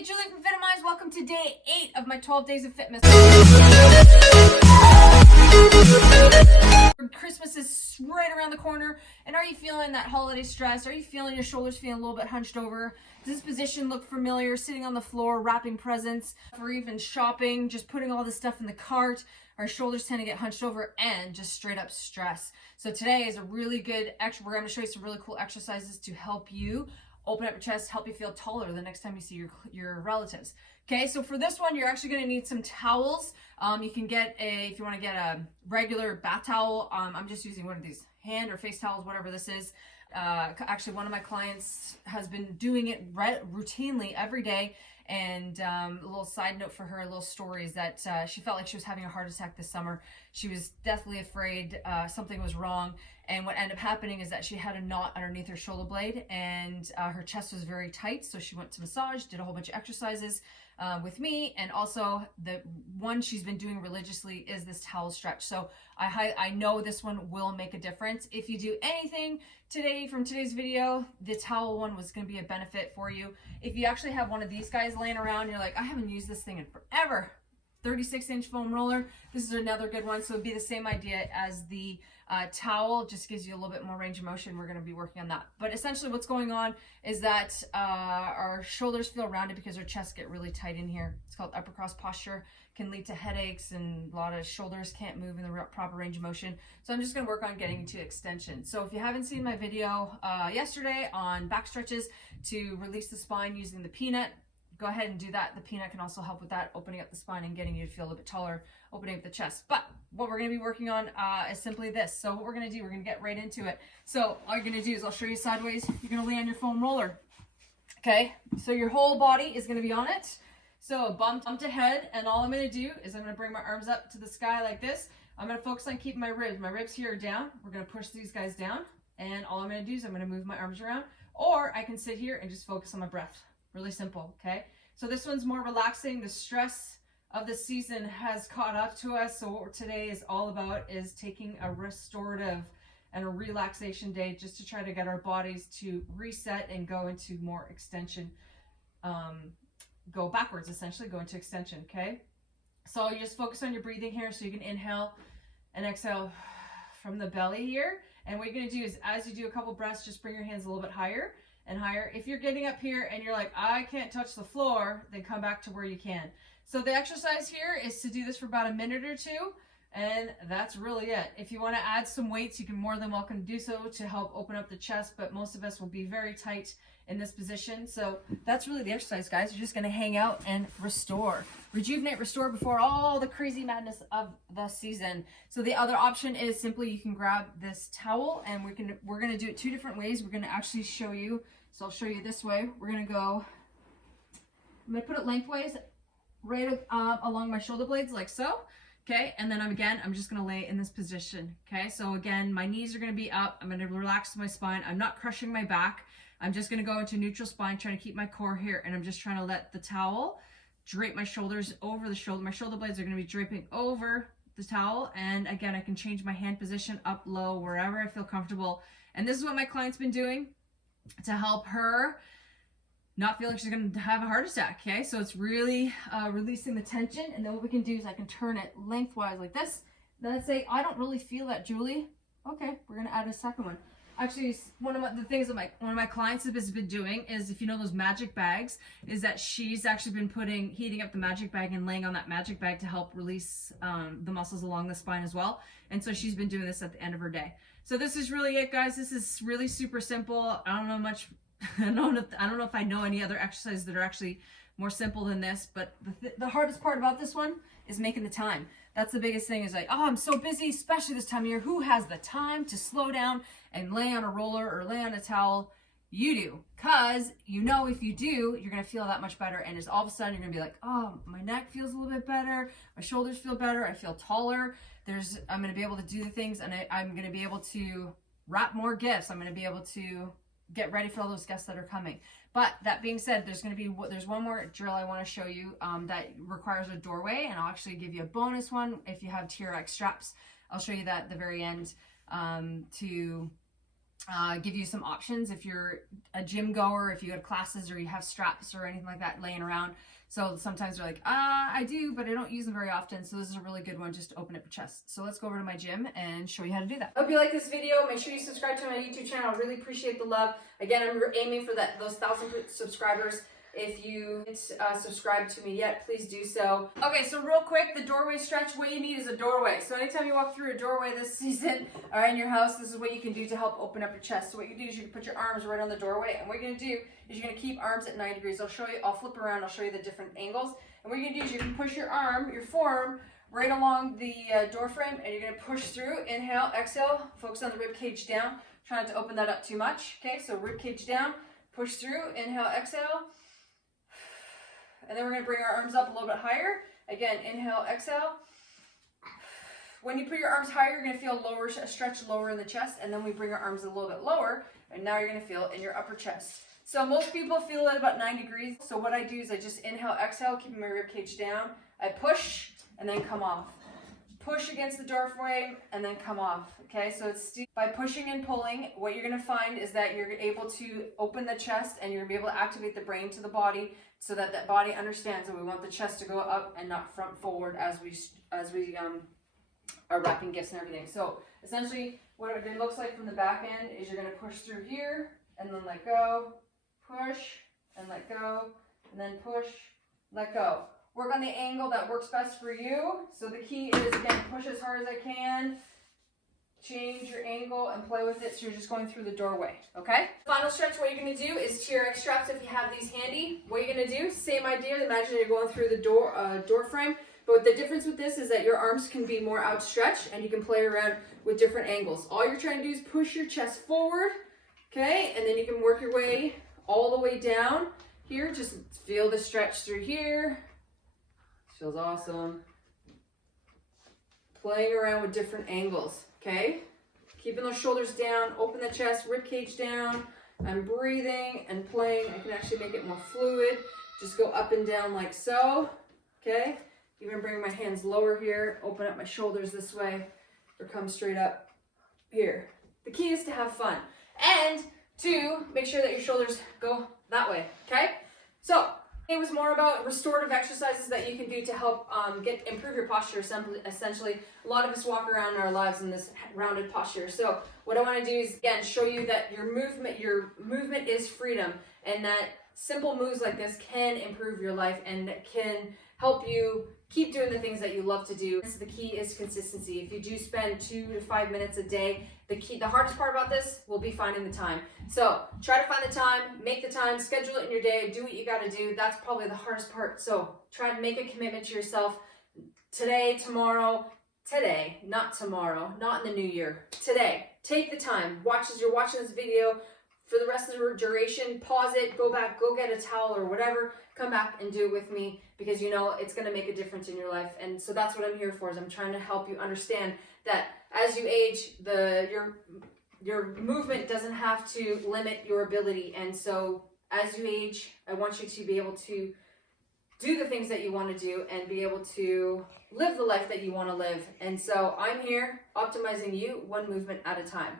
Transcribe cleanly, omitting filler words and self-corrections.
Hey, Julie from Fitimize. Welcome to day 8 of my 12 days of fitness. Christmas is right around the corner, and are you feeling that holiday stress? Are you feeling your shoulders feeling a little bit hunched over? Does this position look familiar? Sitting on the floor, wrapping presents, or even shopping, just putting all this stuff in the cart. Our shoulders tend to get hunched over and just straight up stress. So today is a really good extra. We're going to show you some really cool exercises to help you open up your chest, help you feel taller the next time you see your relatives. Okay, so for this one, you're actually going to need some towels. You can get if you want to get a regular bath towel. I'm just using one of these hand or face towels, whatever this is. Actually, one of my clients has been doing it routinely every day. And a little side note for her, a little story is that she felt like she was having a heart attack this summer. She was deathly afraid something was wrong. And what ended up happening is that she had a knot underneath her shoulder blade, and her chest was very tight. So she went to massage, did a whole bunch of exercises with me. And also the one she's been doing religiously is this towel stretch. So I know this one will make a difference. If you do anything today from today's video, the towel one was going to be a benefit for you. If you actually have one of these guys laying around, you're like, I haven't used this thing in forever. 36-inch foam roller. This is another good one. So it'd be the same idea as the towel, just gives you a little bit more range of motion. We're going to be working on that. But essentially what's going on is that our shoulders feel rounded because our chests get really tight in here. It's called upper cross posture. Can lead to headaches, and a lot of shoulders can't move in the proper range of motion. So I'm just going to work on getting into extension. So if you haven't seen my video yesterday on back stretches to release the spine using the peanut, go ahead and do that. The peanut can also help with that, opening up the spine and getting you to feel a little bit taller, opening up the chest. But what we're going to be working on is simply this. So what we're going to do, we're going to get right into it. So all you're going to do is I'll show you sideways. You're going to lay on your foam roller. Okay, so your whole body is going to be on it. So bumped ahead, and all I'm going to do is I'm going to bring my arms up to the sky like this. I'm going to focus on keeping my ribs. My ribs here are down. We're going to push these guys down, and all I'm going to do is I'm going to move my arms around, or I can sit here and just focus on my breath. Really simple, okay? So this one's more relaxing. The stress of the season has caught up to us. So what today is all about is taking a restorative and a relaxation day just to try to get our bodies to reset and go into more extension, go backwards, essentially, go into extension, okay? So you just focus on your breathing here, so you can inhale and exhale from the belly here. And what you're gonna do is as you do a couple breaths, just bring your hands a little bit higher and higher. If you're getting up here and you're like, I can't touch the floor, then come back to where you can. So the exercise here is to do this for about a minute or two, and that's really it. If you want to add some weights, you can more than welcome to do so to help open up the chest, but most of us will be very tight in this position. So that's really the exercise, guys. You're just going to hang out and restore. Rejuvenate, restore before all the crazy madness of the season. So the other option is simply you can grab this towel, and we're going to do it 2 different ways. We're going to actually show you. So I'll show you this way. We're going to go, I'm going to put it lengthways right along my shoulder blades like so. Okay, and then I'm just going to lay in this position. Okay, so again, my knees are going to be up. I'm going to relax my spine. I'm not crushing my back. I'm just going to go into neutral spine, trying to keep my core here, and I'm just trying to let the towel drape my shoulders over the shoulder. My shoulder blades are going to be draping over the towel, and again, I can change my hand position up, low, wherever I feel comfortable. And this is what my client's been doing to help her not feel like she's going to have a heart attack. Okay, so it's really releasing the tension. And then what we can do is I can turn it lengthwise like this. Then I'd say, I don't really feel that, Julie. Okay, we're going to add a second one. Actually, one of the things that one of my clients has been doing is, if you know those magic bags, is that she's actually been heating up the magic bag and laying on that magic bag to help release the muscles along the spine as well. And so she's been doing this at the end of her day. So this is really it, guys. This is really super simple. I don't know much. I don't know if I know any other exercises that are actually more simple than this, but the hardest part about this one is making the time. That's the biggest thing, is like, oh, I'm so busy, especially this time of year. Who has the time to slow down and lay on a roller or lay on a towel? You do, because you know if you do, you're going to feel that much better. And it's all of a sudden you're going to be like, oh, my neck feels a little bit better. My shoulders feel better. I feel taller. I'm going to be able to do the things, and I'm going to be able to wrap more gifts. I'm going to be able to get ready for all those guests that are coming. But that being said, there's one more drill I want to show you that requires a doorway, and I'll actually give you a bonus one if you have TRX straps. I'll show you that at the very end to give you some options if you're a gym goer, if you go to classes or you have straps or anything like that laying around. So sometimes they're like, I do, but I don't use them very often. So this is a really good one just to open up your chest. So let's go over to my gym and show you how to do that. Hope you like this video. Make sure you subscribe to my YouTube channel. I really appreciate the love. Again, I'm aiming for those 1,000 subscribers. If you haven't subscribed to me yet, please do so. Okay, so real quick, the doorway stretch, what you need is a doorway. So anytime you walk through a doorway this season or in your house, this is what you can do to help open up your chest. So what you do is you can put your arms right on the doorway, and what you're gonna do is you're gonna keep arms at 90 degrees. I'll flip around, I'll show you the different angles. And what you're gonna do is you can push your forearm, right along the door frame, and you're gonna push through. Inhale, exhale, focus on the rib cage down. Try not to open that up too much. Okay, so rib cage down, push through, inhale, exhale. And then we're going to bring our arms up a little bit higher. Again, inhale, exhale. When you put your arms higher, you're going to feel lower, a stretch lower in the chest. And then we bring our arms a little bit lower. And now you're going to feel it in your upper chest. So most people feel it at about 90 degrees. So what I do is I just inhale, exhale, keeping my rib cage down. I push and then come off. Push against the door frame and then come off. Okay, so it's by pushing and pulling, what you're going to find is that you're able to open the chest and you're going to be able to activate the brain to the body so that that body understands that we want the chest to go up and not front forward as we are wrapping gifts and everything. So essentially what it looks like from the back end is you're going to push through here and then let go, push and let go, and then push, let go. Work on the angle that works best for you. So the key is, again, push as hard as I can, change your angle and play with it so you're just going through the doorway, okay? Final stretch, what you're going to do is TRX straps if you have these handy. What you're going to do, same idea, imagine you're going through the door frame, but the difference with this is that your arms can be more outstretched and you can play around with different angles. All you're trying to do is push your chest forward, okay? And then you can work your way all the way down here. Just feel the stretch through here. Feels awesome. Playing around with different angles, okay? Keeping those shoulders down, open the chest, rib cage down. I'm breathing and playing. I can actually make it more fluid. Just go up and down like so, okay? Even bring my hands lower here, open up my shoulders this way, or come straight up here. The key is to have fun and to make sure that your shoulders go that way, okay? So, it was more about restorative exercises that you can do to help improve your posture. Essentially, a lot of us walk around our lives in this rounded posture. So what I want to do is, again, show you that your movement is freedom, and that simple moves like this can improve your life and can help you keep doing the things that you love to do. The key is consistency. If you do spend 2 to 5 minutes a day, the hardest part about this will be finding the time. So try to find the time, make the time, schedule it in your day, do what you got to do. That's probably the hardest part. So try to make a commitment to yourself today, tomorrow, today, not tomorrow, not in the new year, today. Take the time. Watch as you're watching this video. For the rest of the duration, pause it, go back, go get a towel or whatever, come back and do it with me, because you know it's going to make a difference in your life. And so that's what I'm here for, is I'm trying to help you understand that as you age, your movement doesn't have to limit your ability. And so as you age, I want you to be able to do the things that you want to do and be able to live the life that you want to live. And so I'm here optimizing you one movement at a time.